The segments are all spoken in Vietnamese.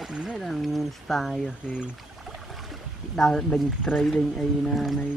bạch hết là style thì đào đình trây đình ấy này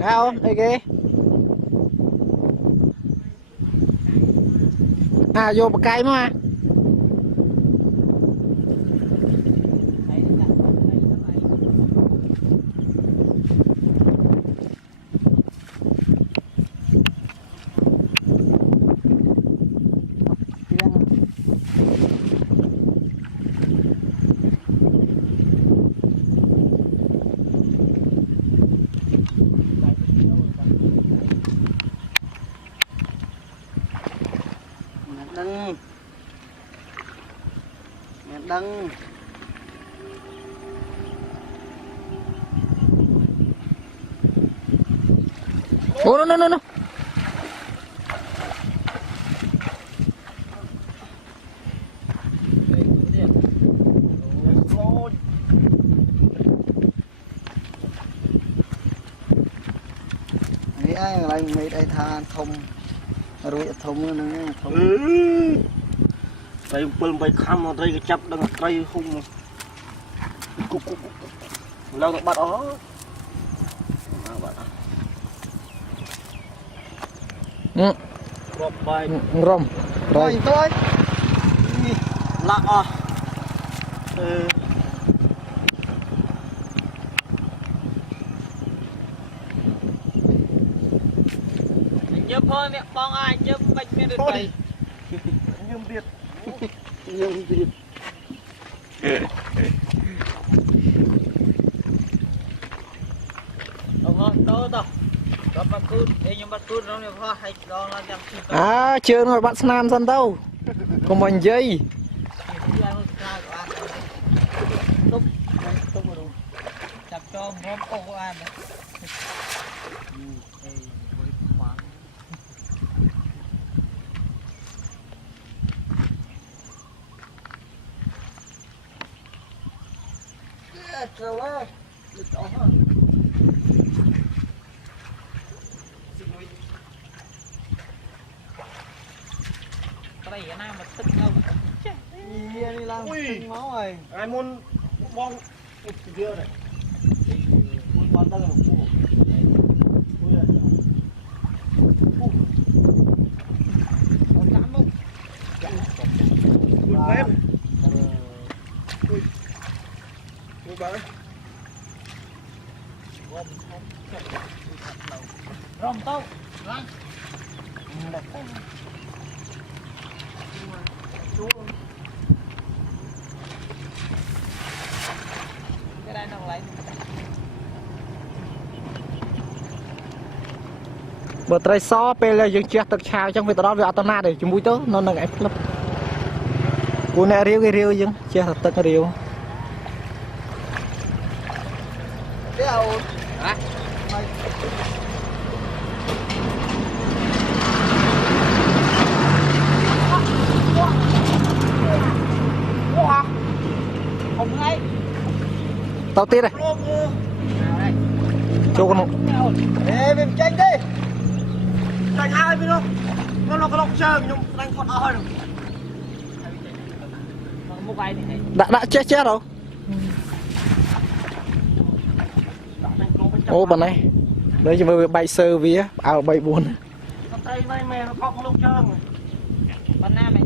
không đây kì vô một cây mà đăng oh no mấy ai lại mấy đây than thông rồi thông nữa thông đây bơm bay khăm ở đây cái chắp đang cây hung cục lao được bắt ó rộp bay rôm rồi tôi lạ à nhớ thôi mẹ bong ai nhớ bạch mẹ được đây nhâm tiệt nhưng gì đâu đâu gặp bắt cút nhưng bắt cút nó phải hay đó là à chưa rồi bắt nam dân đâu còn mình dây chặt cho ngóm ô ăn trời ơi cái này nam mà tức đâu đi làm máu rồi ai muốn bong kia này muốn bán tăng một củ rồng tâu lăn cái đây nó lấy bữa trai xó pe là dừng chết thực chào trong việc đó về autona để chúng vui tớ nó là cái club cô nè riêu cái riêu dừng chết thật tất riêu hả không thấy tao tiết này cho con ê mình tranh đi tranh ai biết không nó có lọc chơi nhưng đánh con ơi rồi một vài này đã chết rồi ô bên này đây chỉ mới bay sơ vía ảo bay buồn tay này mẹ nó có lọc chơi rồi bên nam này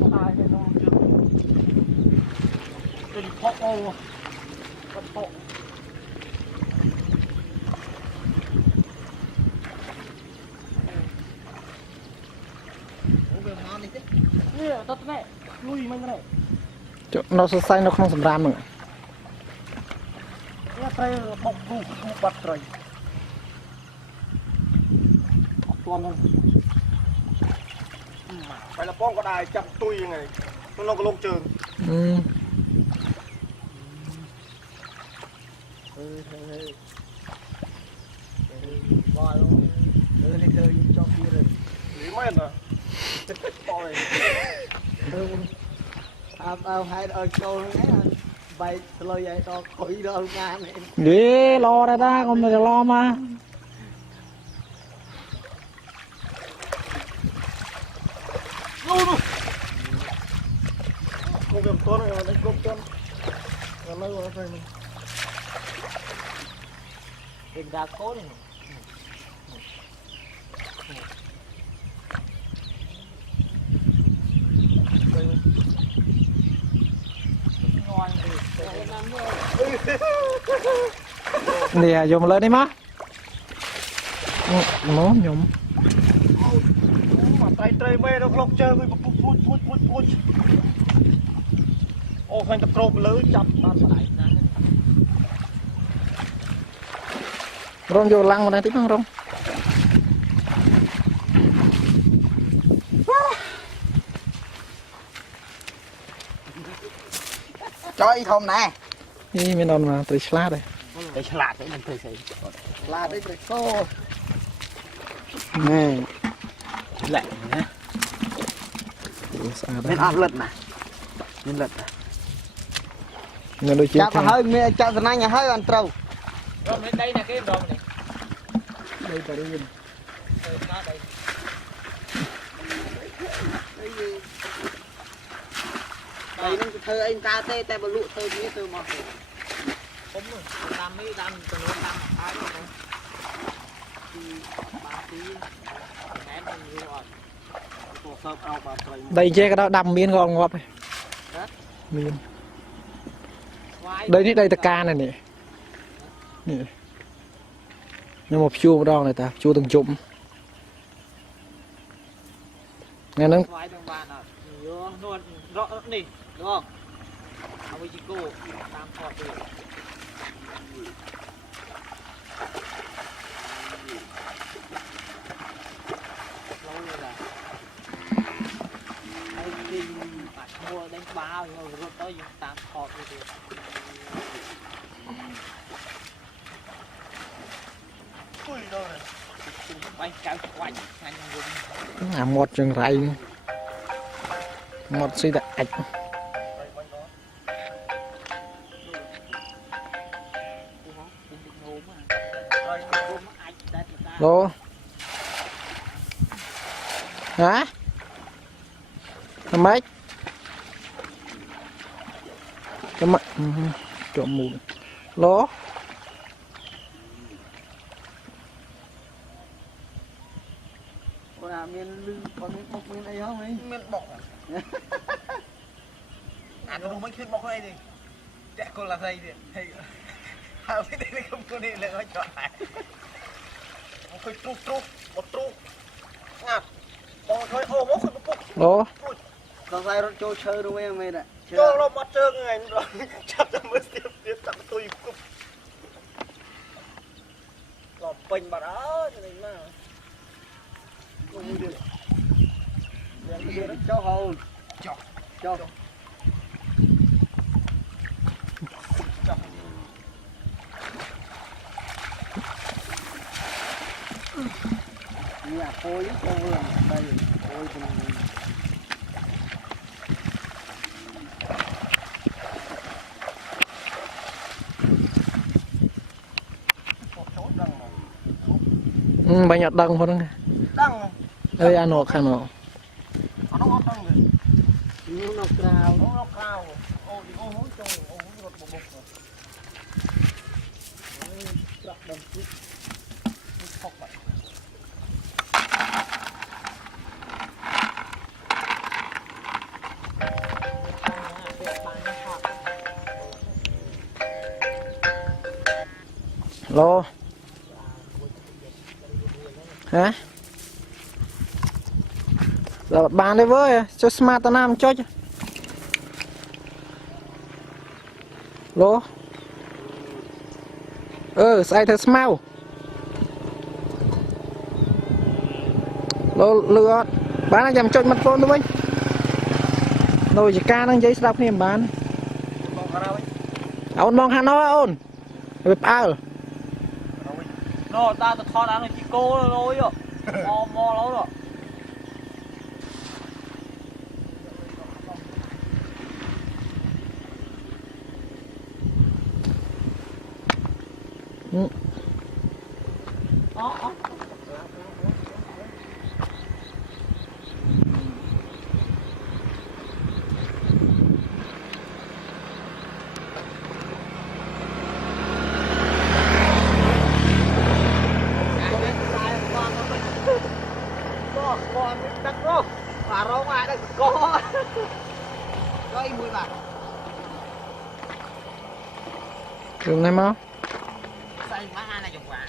không ai thì nó chưa tình phóc ô con phóc nè tao này lui mình này nó sẽ xanh nó không sầm ram nữa cái tay bọc đủ bắt rồi toàn luôn phải là con có đài chậm tui này nó có lông trường voi luôn lên chơi cho kia rồi lý men à hai đôi câu nhé bay lôi vậy to khỏi đâu nha này đi lo ra ta không được lo mà không cầm con này đánh cốp chân còn lấy vào đây mình Đừng ra cố này. nè dùng lên đi má nó nhung mà tay tray mê nó lóc chơi với phút ô thành tập trộm lưới chặt bàn lại rong vô lăng mà đây tí rong cho ý không nè đi mình đòn mà từ slá đây Để lạt đấy mình thử xem. là đấy phải cô nè Lẹ nhé. nên ăn lật nè nên lật nè nên đôi chặt hơi mẹ chặt từ nay nhà hơi ăn trâu Rồi bên đây là cái đòn này. đây phải đi nhìn Đây. đây nó thơ anh ta tê tay bờ lụ thơ như thơ mà Không rồi. Làm mấy làm từ nó làm cái rồi. Thì ba tí ném lên như rồi. tổ sập ao bà trời đây che cái đó đầm miên gọn ngọt này miên đây đây ca này nè nè nhưng một chua một đòn này ta chua từng chụm nghe nó Ngoài đường bàn à. Luôn rõ này, đúng không?เอาไปจิโก้ตามพอร์ตเลยlâu rồi là hay đi phải mua đánh bao rồi rồi tới dùng tạm phọt rồi thì ui đâu này bay cao quanh anh dùng một chừng rầy một suy đại Lô hả mấy cái mắt trộm mù lố còn miền lư còn miền bọc miền này không ấy miền bọc à nó đúng mấy khi bọc này đi trẻ con là thầy thì hao cái đây không có đi lại nó chọn lại một cái trúc một trúc ngạt còn thôi ô bốc không bốc lố còn sai nó trôi chơi đúng không em nè cho nó bắt chơi ngày rồi chặt cho mới tiếp chặt tôi cục lọp bình bà đó cho nên mà không được cho hồn cho nhà phôi con vườn đây phôi thì bao nhiêu đằng thôi đó đăng ơi ăn nọ khăn nọ nó ngon đăng rồi nhiều nó cao ô thì ô hối trong ô hối một bột rồi đặt đầm chút khóc vậy lô hả rồi bàn đây với cho smart nam cho lô sai theo smart lô lừa bán anh làm cho mặt phone thôi rồi chỉ ca đang giấy đọc niệm bán ôn mong hà nó ôn rồi bao nó ta thò ra nó chỉ cô rồi mò lâu rồi con đất rô và rô ngoài đây có gây mùi bạc Trường này mà. xây má hai là dùng quả